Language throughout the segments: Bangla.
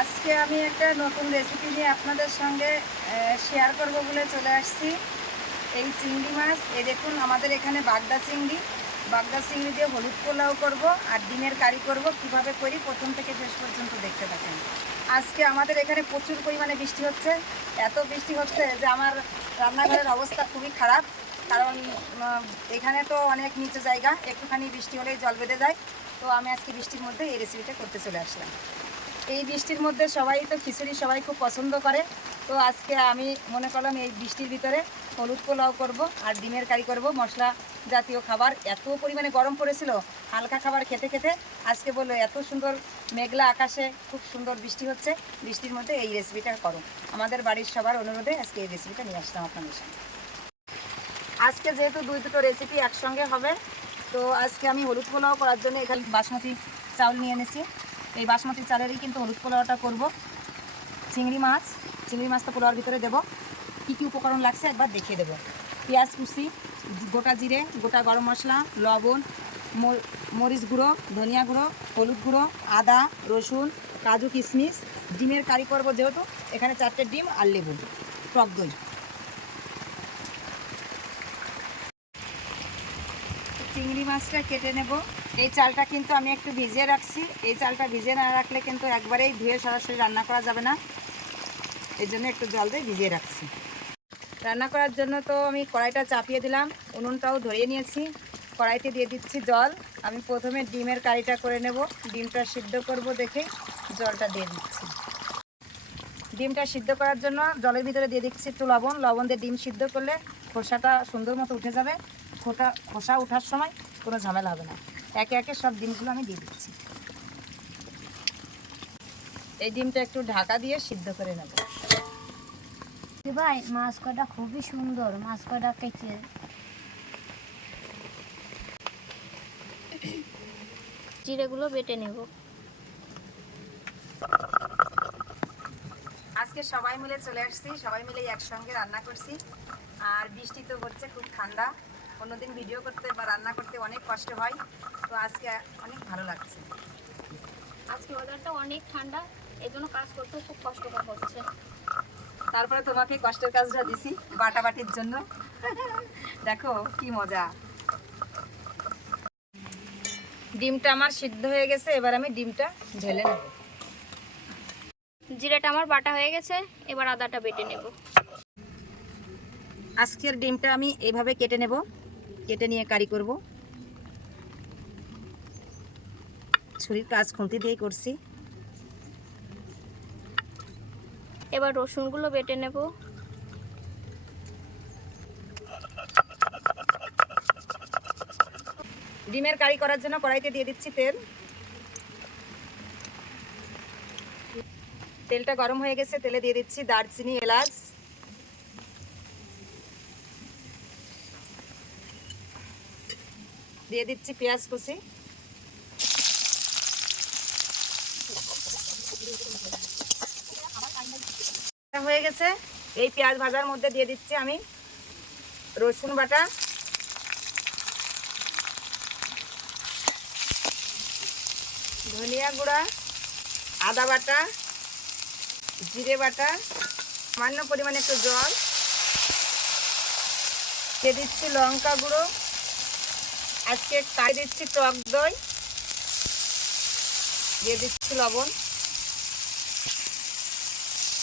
আজকে আমি একটা নতুন রেসিপি নিয়ে আপনাদের সঙ্গে শেয়ার করব বলে চলে আসছি। এই চিংড়ি মাছ, দেখুন আমাদের এখানে বাগদা চিংড়ি দিয়ে হলুদ পোলাও করব আর ডিমের কারি করব। কিভাবে করি প্রথম থেকে শেষ পর্যন্ত দেখতে থাকেন। আজকে আমাদের এখানে প্রচুর পরিমাণে বৃষ্টি হচ্ছে, এত বৃষ্টি হচ্ছে যে আমার রান্নাঘরের অবস্থা খুবই খারাপ। কারণ এখানে তো অনেক নিচু জায়গা, একটুখানি বৃষ্টি হলেই জল বেঁধে যায়। তো আমি আজকে বৃষ্টির মধ্যে এই রেসিপিটা করতে চলে আসলাম। এই বৃষ্টির মধ্যে সবাই তো খিচুড়ি সবাই খুব পছন্দ করে। তো আজকে আমি মনে করলাম এই বৃষ্টির ভিতরে হলুদ পোলাও করব আর ডিমের কারি করব। মশলা জাতীয় খাবার, এত পরিমাণে গরম পড়েছিল, হালকা খাবার খেতে খেতে আজকে বললো এত সুন্দর মেঘলা আকাশে খুব সুন্দর বৃষ্টি হচ্ছে, বৃষ্টির মধ্যে এই রেসিপিটা করো। আমাদের বাড়ির সবার অনুরোধে আজকে এই রেসিপিটা নিয়ে আসলাম আপনাদের সঙ্গে। আজকে যেহেতু দুটো রেসিপি একসঙ্গে হবে, তো আজকে আমি হলুদ পোলাও করার জন্য এখানে বাসমতি চাউল নিয়ে এনেছি। এই বাসমতি চালেরই কিন্তু হলুদ পোলাওটা করব। চিংড়ি মাছ তো পোলাওয়ার ভিতরে দেবো। কী কী উপকরণ লাগছে একবার দেখিয়ে দেবো। পেঁয়াজ কুচি, গোটা জিরে, গোটা গরম মশলা, লবণ, মরিচ গুঁড়ো, ধনিয়া গুঁড়ো, হলুদ গুঁড়ো, আদা, রসুন, কাজু, কিশমিশ। ডিমের কারি করবো যেহেতু, এখানে 4টে ডিম আর লেবু, টক দই। চিংড়ি মাছটা কেটে নেব। এই চালটা কিন্তু আমি একটু ভিজিয়ে রাখছি। এই চালটা ভিজিয়ে না রাখলে কিন্তু একবারেই ধুয়ে সরাসরি রান্না করা যাবে না, এই জন্য একটু জল দিয়ে ভিজিয়ে রাখছি। রান্না করার জন্য তো আমি কড়াইটা চাপিয়ে দিলাম, উনুনটাও ধরিয়ে নিয়েছি। কড়াইতে দিয়ে দিচ্ছি জল। আমি প্রথমে ডিমের কারিটা করে নেব। ডিমটা সিদ্ধ করব দেখে জলটা দিয়ে দিচ্ছি। ডিমটা সিদ্ধ করার জন্য জলের ভিতরে দিয়ে দিচ্ছি একটু লবণ। লবণ দিয়ে ডিম সিদ্ধ করলে খোসাটা সুন্দর মতো উঠে যাবে। খোসা ওঠার সময় কোনো ঝামেলা হবে না। একে একে সব ডিমগুলো আমি দিয়ে দিচ্ছি। এই ডিমটা একটু ঢাকা দিয়ে সিদ্ধ করে নেব। ভাই মাছ কটা খুবই সুন্দর, মাছ কটা কেটে জিরেগুলো বেটে নেব। আজকে সবাই মিলে চলে আসছি, সবাই মিলে একসঙ্গে রান্না করছি। আর বৃষ্টি তো হচ্ছে, খুব ঠান্ডা। অন্যদিন ভিডিও করতে বা রান্না করতে অনেক কষ্ট হয়, তো আজকে অনেক ভালো লাগছে। আজকে ওয়েদারটা অনেক ঠান্ডা, এই জন্য কাজ করতে খুব কষ্টকর হচ্ছে। তারপরে তোমাকে কষ্টের কাজটা দিছি বাটাবাটির জন্য। দেখো কি মজা। ডিমটা আমার সিদ্ধ হয়ে গেছে, এবার আমি ডিমটা ঢেলে নেব। জিরাটা আমার বাটা হয়ে গেছে, এবার আদাটা বেটে নেব। আজকের ডিমটা আমি এইভাবে কেটে নেব, কেটে নিয়ে কারি করব। ছুরির কাজ খুন্তি দিয়ে করছি। এবার রসুনগুলো বেটে নেব। ডিমের কারি করার জন্য কড়াইতে দিয়ে দিচ্ছি তেল। তেলটা গরম হয়ে গেছে, তেলে দিয়ে দিচ্ছি দারচিনি, এলাচ, দিয়ে দিচ্ছি পেঁয়াজ কুচি। হয়ে গেছে, এই পেঁয়াজ ভাজার মধ্যে দিয়ে দিচ্ছি আমি রসুন বাটা, ধনিয়া গুঁড়া, আদা বাটা, জিরে বাটা, সামান্য পরিমাণে একটু জল দিয়ে দিচ্ছি, লঙ্কা গুঁড়ো, আজকে কাটে দিচ্ছি টক দই, দিয়ে দিচ্ছি লবণ।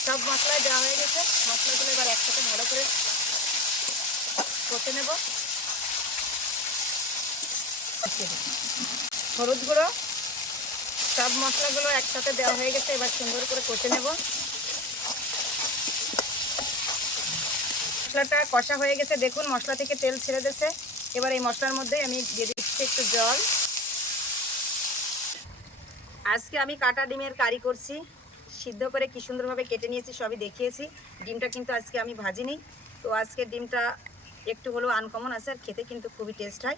সব মশলাই দেওয়া হয়ে গেছে। মশলাগুলো এবার একসাথে ভালো করে কষে নেব। হলুদ গুঁড়ো, সব মশলাগুলো একসাথে দেওয়া হয়ে গেছে, এবার সুন্দর করে কষে নেব। মশলাটা কষা হয়ে গেছে, দেখুন মশলা থেকে তেল ছেড়ে দিয়েছে। এবার এই মশলার মধ্যে আমি দিয়ে দিচ্ছি একটু জল। আজকে আমি কাটা ডিমের কারি করছি, সিদ্ধ করে কি সুন্দরভাবে কেটে নিয়েছি, সবই দেখিয়েছি। ডিমটা কিন্তু আজকে আমি ভাজিনি। তো আজকে ডিমটা একটু হলেও আনকমন আছে, আর খেতে কিন্তু খুবই টেস্ট হয়।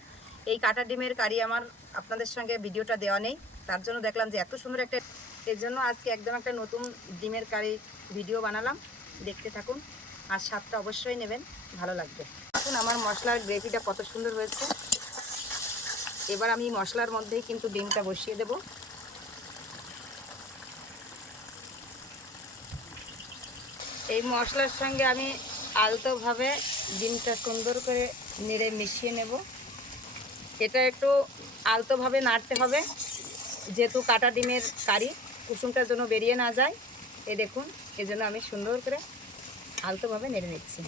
এই কাটা ডিমের কারি আমার আপনাদের সঙ্গে ভিডিওটা দেওয়া নেই, তার জন্য দেখলাম যে এত সুন্দর একটা, এর জন্য আজকে একদম একটা নতুন ডিমের কারি ভিডিও বানালাম। দেখতে থাকুন, আর স্বাদটা অবশ্যই নেবেন, ভালো লাগবে। দেখুন আমার মশলার গ্রেভিটা কত সুন্দর হয়েছে। এবার আমি মশলার মধ্যেই কিন্তু ডিমটা বসিয়ে দেব। এই মশলার সঙ্গে আমি আলতোভাবে ডিমটা সুন্দর করে নেড়ে মিশিয়ে নেব। এটা একটু আলতোভাবে নাড়তে হবে, যেহেতু কাটা ডিমের কারি, কুসুমটার জন্য বেরিয়ে না যায়। এই দেখুন, এজন্য আমি সুন্দর করে আলতোভাবে নেড়ে নিচ্ছি।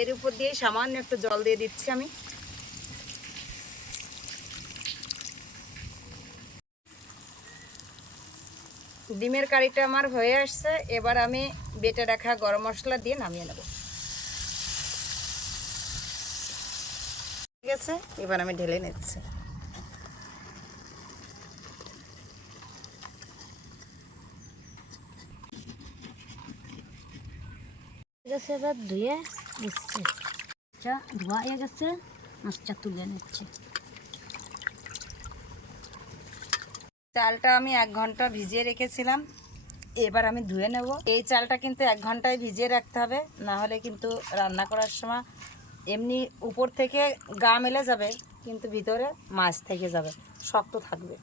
এর উপর দিয়ে সামান্য একটু জল দিয়ে দিচ্ছি আমি। ডিমের কারিটা আমার হয়ে আসছে। এবার আমি বেটে রাখা গরম মশলা দিয়ে নামিয়ে নেব। ঠিক আছে, এবার আমি ঢেলে নিচ্ছি। গেছে, এবার ধুয়ে দিচ্ছে। ধোয়া হয়ে গেছে, মাছটা তুলে নিচ্ছে। চালটা আমি 1 ঘন্টা ভিজিয়ে রেখেছিলাম, এবার আমি ধুয়ে নেব। এই চালটা কিন্তু 1 ঘন্টায় ভিজিয়ে রাখতে হবে, না হলে কিন্তু রান্না করার সময় এমনি উপর থেকে গা মেলে যাবে, কিন্তু ভিতরে মাছ থেকে যাবে, শক্ত থাকবে।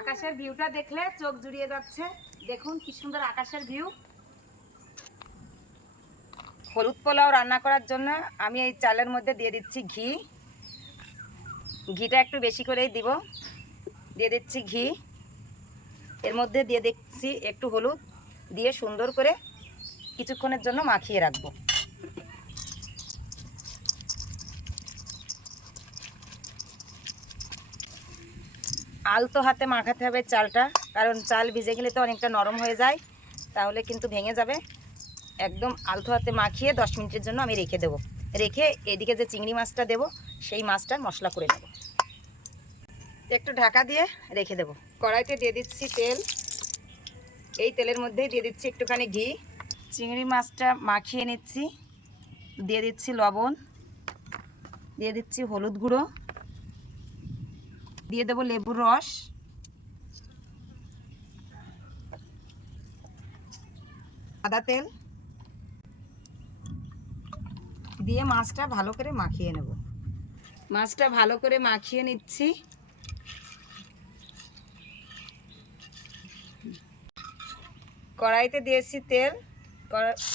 আকাশের ভিউটা দেখলে চোখ জুড়িয়ে যাচ্ছে। দেখুন কি সুন্দর আকাশের ভিউ। হলুদ পোলাও রান্না করার জন্য আমি এই চালের মধ্যে দিয়ে দিচ্ছি ঘি। ঘিটা একটু বেশি করেই দিব। দিয়ে দিচ্ছি ঘি, এর মধ্যে দিয়ে দিচ্ছি একটু হলুদ, দিয়ে সুন্দর করে কিছুক্ষণের জন্য মাখিয়ে রাখবো। আলতো হাতে মাখাতে হবে চালটা, কারণ চাল ভিজে গেলে তো অনেকটা নরম হয়ে যায়, তাহলে কিন্তু ভেঙে যাবে। একদম আলতো হাতে মাখিয়ে 10 মিনিটের জন্য আমি রেখে দেবো। রেখে এদিকে যে চিংড়ি মাছটা দেবো, সেই মাছটার মশলা করে নেব। একটু ঢাকা দিয়ে রেখে দেবো। কড়াইতে দিয়ে দিচ্ছি তেল। এই তেলের মধ্যেই দিয়ে দিচ্ছি একটুখানি ঘি। চিংড়ি মাছটা মাখিয়ে নিচ্ছি। দিয়ে দিচ্ছি লবণ, দিয়ে দিচ্ছি হলুদ গুঁড়ো, দিয়ে দেবো লেবুর রস, আদা তেল দিয়ে মাছটা ভালো করে মাখিয়ে নেব। মাছটা ভালো করে মাখিয়ে নিচ্ছি। কড়াইতে দিয়েছি তেল,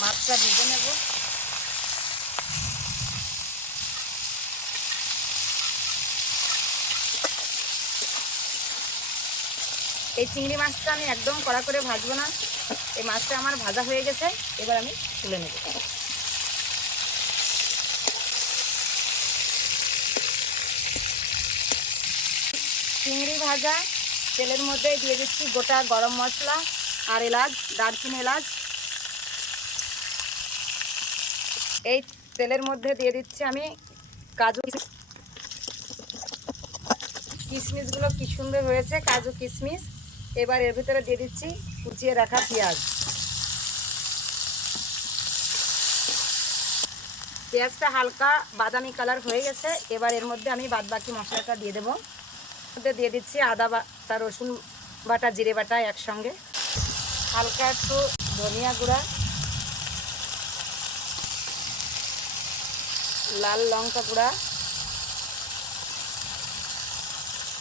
মাছটা ভেজে নেব। এই চিংড়ি মাছটা আমি একদম কড়া করে ভাজবো না। এই মাছটা আমার ভাজা হয়ে গেছে, এবার আমি তুলে নেব। চিংড়ি ভাজা তেলের মধ্যে দিয়ে দিচ্ছি গোটা গরম মশলা আর এলাচ, দারচিনি এলাচ। এই তেলের মধ্যে দিয়ে দিচ্ছি আমি কাজু কিশমিশগুলো, কি সুন্দর হয়েছে কাজু কিশমিশ। এবার এর ভিতরে দিয়ে দিচ্ছি কুচিয়ে রাখা পেঁয়াজ। পেঁয়াজটা হালকা বাদামি কালার হয়ে গেছে, এবার এর মধ্যে আমি বাদবাকি মশলাটা দিয়ে দেবো। মধ্যে দিয়ে দিচ্ছি আদা বাটা, রসুন বাটা, জিরে বাটা একসঙ্গে, হালকা একটু ধনিয়া গুঁড়া, লাল লঙ্কা গুঁড়া,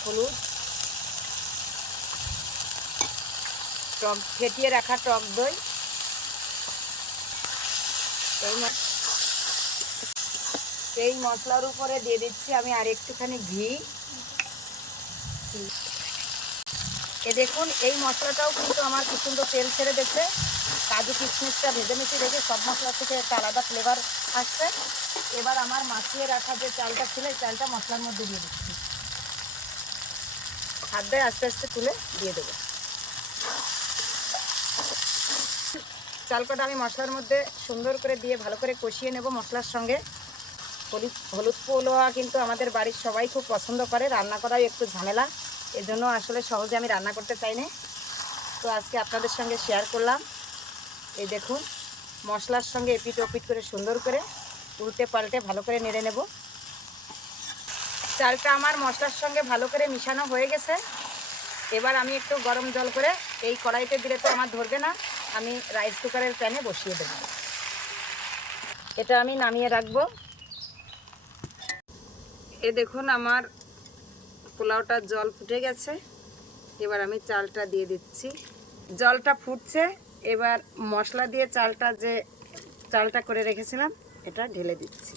হলুদ, টক ফেটিয়ে রাখা টক দই। এই মশলার উপরে দিয়ে দিচ্ছি আমি আর একটুখানি ঘি। এ দেখুন, এই মশলাটাও কিন্তু আমার কি সুন্দর তেল ছেড়ে দিচ্ছে। কাজু কিশমিশটা ভেজে মিশে রেখে সব মশলা থেকে একটা আলাদা ফ্লেভার আসছে। এবার আমার মাখিয়ে রাখা যে চালটা ছিল, এই চালটা মশলার মধ্যে দিয়ে দিচ্ছি। হাত দিয়ে আস্তে আস্তে তুলে দিয়ে দেবো। চালটা আমি মশলার মধ্যে সুন্দর করে দিয়ে ভালো করে কষিয়ে নেব মশলার সঙ্গে। হলুদ পোলাও কিন্তু আমাদের বাড়ির সবাই খুব পছন্দ করে। রান্না করাও একটু ঝামেলা, এজন্য আসলে সহজে আমি রান্না করতে চাই না। তো আজকে আপনাদের সঙ্গে শেয়ার করলাম। এই দেখুন, মশলার সঙ্গে এপিট ওপিট করে সুন্দর করে উল্টে পাল্টে ভালো করে নেড়ে নেব। চালটা আমার মশলার সঙ্গে ভালো করে মিশানো হয়ে গেছে। এবার আমি একটু গরম জল করে, এই কড়াইতে দিলে তো আমার ধরবে না, আমি রাইস কুকারের প্যানে বসিয়ে দেব। এটা আমি নামিয়ে রাখবো। এ দেখুন, আমার পোলাওটা জল ফুটে গেছে। এবার আমি চালটা দিয়ে দিচ্ছি। জলটা ফুটছে, এবার মশলা দিয়ে চালটা করে রেখেছিলাম এটা ঢেলে দিচ্ছি।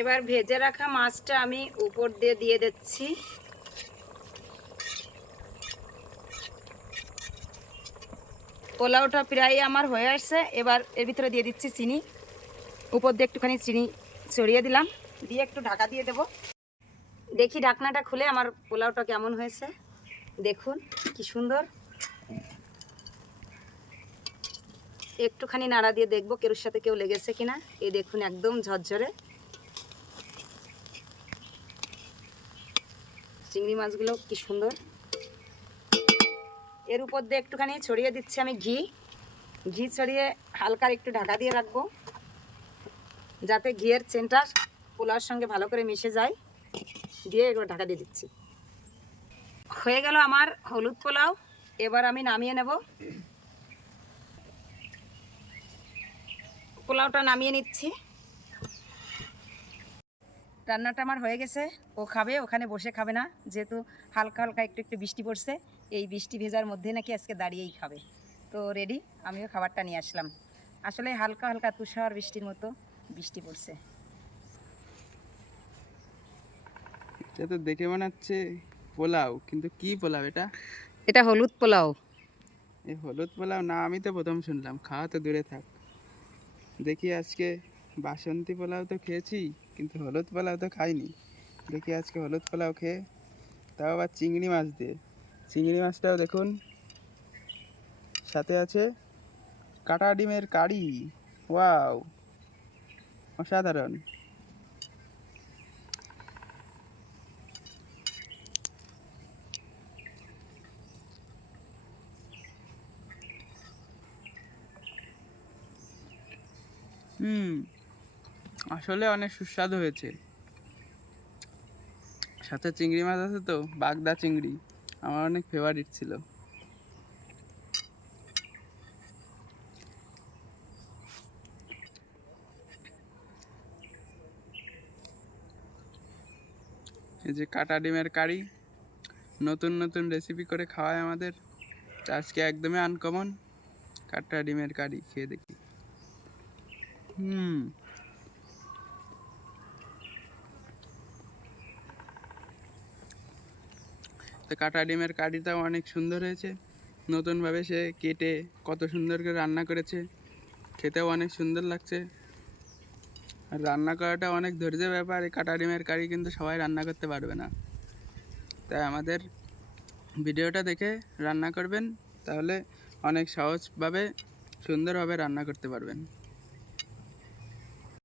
এবার ভেজে রাখা মাছটা আমি উপর দিয়ে দিয়ে দিচ্ছি। পোলাওটা প্রায় আমার হয়ে আসছে। এবার এর ভিতরে দিয়ে দিচ্ছি চিনি, উপর দিয়ে একটুখানি চিনি ছড়িয়ে দিলাম, দিয়ে একটু ঢাকা দিয়ে দেব। দেখি ঢাকনাটা খুলে আমার পোলাওটা কেমন হয়েছে, দেখুন কি সুন্দর। একটুখানি নাড়া দিয়ে দেখবো কেউর সাথে কেউ লেগেছে কিনা। এই দেখুন একদম ঝরঝরে চিংড়ি মাছগুলো কি সুন্দর। এর উপর দিয়ে একটুখানি ছড়িয়ে দিচ্ছি আমি ঘি ছড়িয়ে হালকা একটু ঢাকা দিয়ে রাখবো, যাতে ঘিয়ের সেন্টটা পোলাওর সঙ্গে ভালো করে মিশে যায়। দিয়ে এগুলো ঢাকা দিয়ে দিচ্ছি। হয়ে গেল আমার হলুদ পোলাও। এবার আমি নামিয়ে নেব। পোলাওটা নামিয়ে নিচ্ছি। রান্নাটা আমার হয়ে গেছে। ও খাবে, ওখানে বসে খাবে না, যেহেতু হালকা হালকা একটু একটু বৃষ্টি পড়ছে। এই বৃষ্টি ভেজার মধ্যে নাকি আজকে দাঁড়িয়েই খাবে। তো রেডি, আমিও খাবারটা নিয়ে আসলাম। আসলে হালকা হালকা তুষার বৃষ্টির মতো বৃষ্টি পড়ছে। এটা তো দেখে মনে হচ্ছে পোলাও, কিন্তু কি পোলাও এটা? এটা হলুদ পোলাও। এই হলুদ পোলাও না, আমি তো প্রথম শুনলাম, খাওয়া তো দূরে থাক। দেখি আজকে বাসন্তী পোলাও তো খেয়েছি, কিন্তু হলুদ পোলাও তো খাইনি। দেখি আজকে হলুদ পোলাও খেয়ে, তাও আবার চিংড়ি মাছ দিয়ে। চিংড়ি মাছটাও দেখুন, সাথে আছে কাটা ডিমের কারি। ওয়াও, অসাধারণ। আসলে অনেক সুস্বাদু হয়েছে। সাথে চিংড়ি মাছ আছে তো, বাগদা চিংড়ি, আমার অনেক ফেভারিট ছিল। এই যে কাটা ডিমের কারি, নতুন নতুন রেসিপি করে খাওয়ায় আমাদের। আজকে একদমই আনকমন কাটা ডিমের কারি খেয়ে দেখি। তো কাটা ডিমের কারিটাও অনেক সুন্দর হয়েছে। নতুনভাবে সে কেটে কত সুন্দর করে রান্না করেছে, খেতেও অনেক সুন্দর লাগছে। আর রান্না করাটা অনেক ধৈর্যের ব্যাপার। এই কাটা ডিমের কারি কিন্তু সবাই রান্না করতে পারবে না, তাই আমাদের ভিডিওটা দেখে রান্না করবেন, তাহলে অনেক সহজভাবে সুন্দরভাবে রান্না করতে পারবেন।